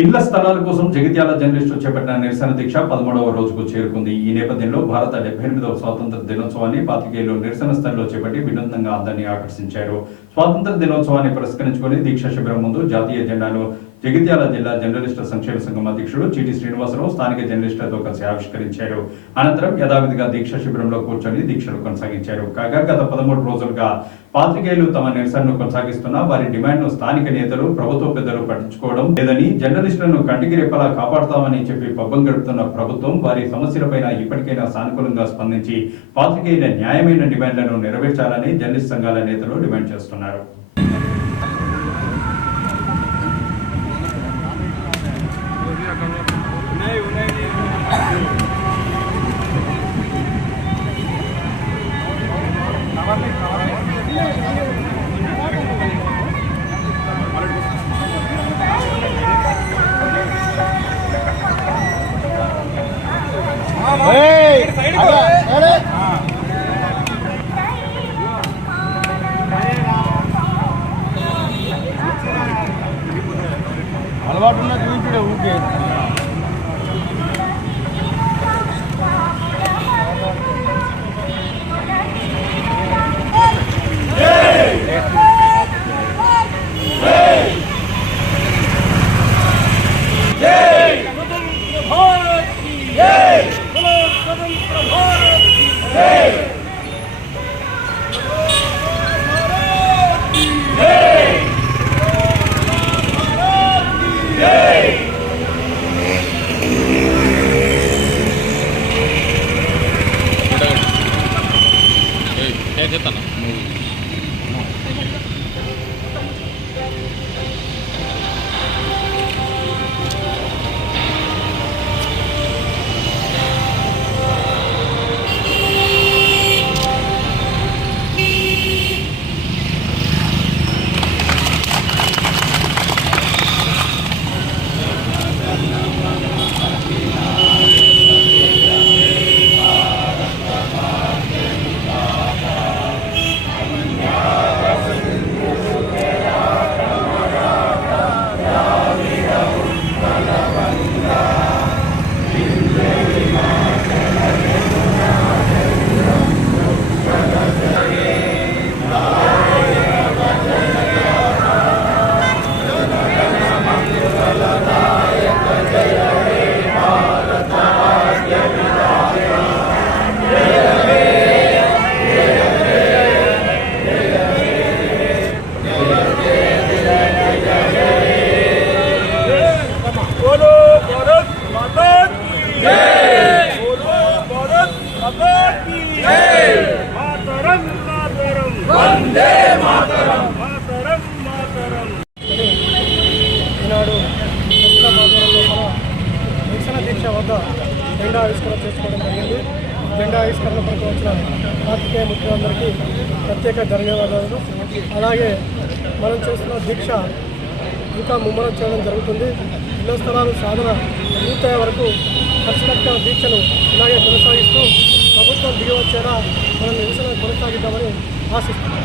ఇళ్ల స్థలాల కోసం జగిత్యాల జర్నలిస్టులు చేపట్టిన నిరసన దీక్ష 13వ రోజుకు చేరుకుంది. ఈ నేపథ్యంలో భారత 78వ స్వాతంత్ర దినోత్సవాన్ని పాత్రికేయులు నిరసన స్థలిలో చేపట్టి వినూత్నంగా అందరినీ ఆకర్షించారు. స్వాతంత్ర దినోత్సవాన్ని పురస్కరించుకొని దీక్ష శిబిరం ముందు జాతీయ జెండాను జగిత్యాల జిల్లా జర్నలిస్టుల సంక్షేమ సంఘం అధ్యక్షుడు చిటి శ్రీనివాసరావు స్థానిక జర్నలిస్టులతో కలిసి ఆవిష్కరించారు. అనంతరం యథావిధిగా దీక్ష శిబిరంలో కూర్చొని దీక్షలు కొనసాగించారు. కాగా గత 13 రోజులుగా పాత్రికేయులు తమ నిరసనను కొనసాగిస్తున్నా వారి డిమాండ్ను స్థానిక నేతలు, ప్రభుత్వ పెద్దలు పట్టించుకోవడం లేదని, జర్నలిస్టులను కంటికి రెప్పలా కాపాడుతామని చెప్పి పబ్బం గడుపుతున్న ప్రభుత్వం వారి సమస్యలపైన ఇప్పటికైనా సానుకూలంగా స్పందించి పాత్రికేయుల న్యాయమైన డిమాండ్లను నెరవేర్చాలని జర్నలిస్ట్ సంఘాల నేతలు డిమాండ్ చేస్తున్నారు. అలవాటు ఉన్న చూపించే ఊరికే ఈనాడు నిరసన దీక్ష వద్ద జెండా ఆవిష్కరణ చేసుకోవడం జరిగింది. జెండా ఆవిష్కరణ కొరకు వచ్చిన పాత్రికేయ మిత్రులందరికీ ప్రత్యేక ధన్యవాదాలు. అలాగే మనం చేస్తున్న దీక్ష ఇంకా ముమ్మరం చేయడం జరుగుతుంది. ఇళ్ల స్థలాలు సాధన పూర్తయ్యే వరకు ఖచ్చితంగా దీక్షను ఇలాగే కొనసాగిస్తూ ప్రభుత్వం దిగి వచ్చేలా మనం నిరసన కొనసాగిద్దామని ఆశిస్తున్నాం.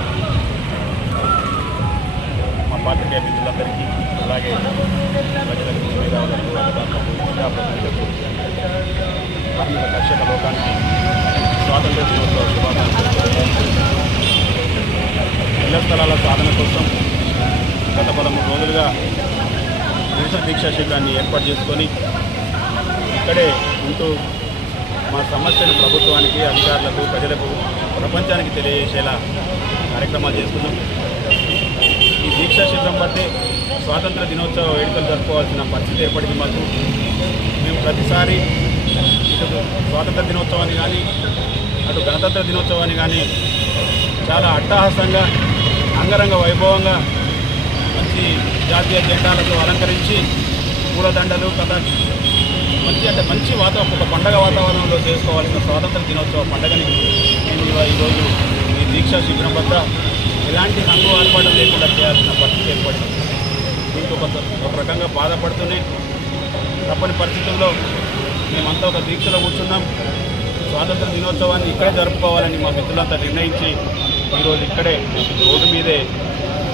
మా పాత్రికేయ మిత్రులందరికీ అలాగే ప్రజలకు, మేధావులకు, ప్రజలకు, కార్మిక కర్షక లోకానికి స్వాతంత్ర దినోత్సవ శుభాకాంక్షలు. ఇళ్ల స్థలాల సాధన కోసం గత 13 రోజులుగా నిరసన దీక్షా శిబిరాన్ని ఏర్పాటు చేసుకొని ఇక్కడే ఉంటూ మా సమస్యను ప్రభుత్వానికి, అధికారులకు, ప్రజలకు, ప్రపంచానికి తెలియజేసేలా కార్యక్రమాలు చేస్తున్నాం. ఈ దీక్షా శిబిరం బట్టే స్వాతంత్ర దినోత్సవ వేడుకలు జరుపుకోవాల్సిన పరిస్థితి ఏర్పడింది మాకు. మేము ప్రతిసారి ఇటు స్వాతంత్ర దినోత్సవాన్ని కానీ అటు గణతంత్ర దినోత్సవాన్ని కానీ చాలా అట్టహాసంగా, అంగరంగ వైభవంగా మంచి జాతీయ జెండాలతో అలంకరించి పూలదండలు మంచి ఒక పండగ వాతావరణంలో చేసుకోవాల్సిన స్వాతంత్ర దినోత్సవ పండుగని మేము ఈరోజు ఈ దీక్షా శిబిరం వద్ద ఎలాంటి హంగు ఆర్పాటం లేకుండా చేయాల్సిన పరిస్థితి ఏర్పడింది. దీంతో ఒక రకంగా బాధపడుతూనే తప్పని పరిస్థితుల్లో మేమంతా ఒక దీక్షలో కూర్చున్నాం. స్వాతంత్ర దినోత్సవాన్ని ఇక్కడే జరుపుకోవాలని మా మిత్రులంతా నిర్ణయించి ఈరోజు ఇక్కడే రోడ్డు మీదే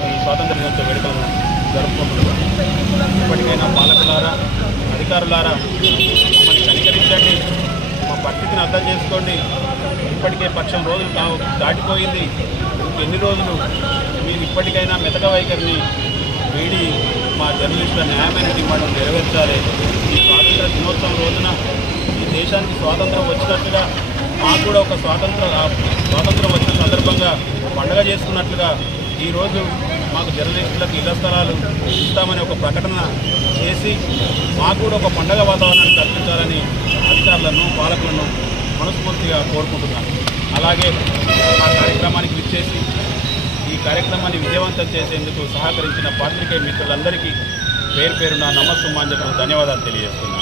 ఈ స్వాతంత్ర దినోత్సవ వేడుకలను జరుపుకుంటున్నాం. ఇప్పటికైనా పాలకులారా, అధికారులారా మమ్మల్ని కనికరించండి, మా పరిస్థితిని అర్థం చేసుకోండి. ఇప్పటికే పక్షం రోజులు దాటిపోయింది. ఇంకెన్ని రోజులు మీరు ఇప్పటికైనా మెతక వైఖరిని వీడి మా జర్నలిస్టుల న్యాయమైన డిమాండ్ను నెరవేర్చాలి. ఈ స్వాతంత్ర దినోత్సవం రోజున ఈ దేశానికి స్వాతంత్రం వచ్చినట్టుగా మాకు కూడా ఒక స్వాతంత్రం వచ్చిన సందర్భంగా పండుగ చేసుకున్నట్లుగా ఈరోజు మాకు జర్నలిస్టులకు ఇళ్ల స్థలాలు ఇస్తామని ఒక ప్రకటన చేసి మాకు కూడా ఒక పండుగ వాతావరణాన్ని కల్పించాలని అధికారులను, పాలకులను మనస్ఫూర్తిగా కోరుకుంటున్నాను. అలాగే మా కార్యక్రమానికి విచ్చేసి ఈ కార్యక్రమాన్ని విజయవంతం చేసేందుకు సహకరించిన పాత్రికేయ మిత్రులందరికీ పేరు పేరున నమస్సుమాంజలు ధన్యవాదాలు తెలియజేస్తున్నాను.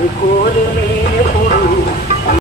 I call him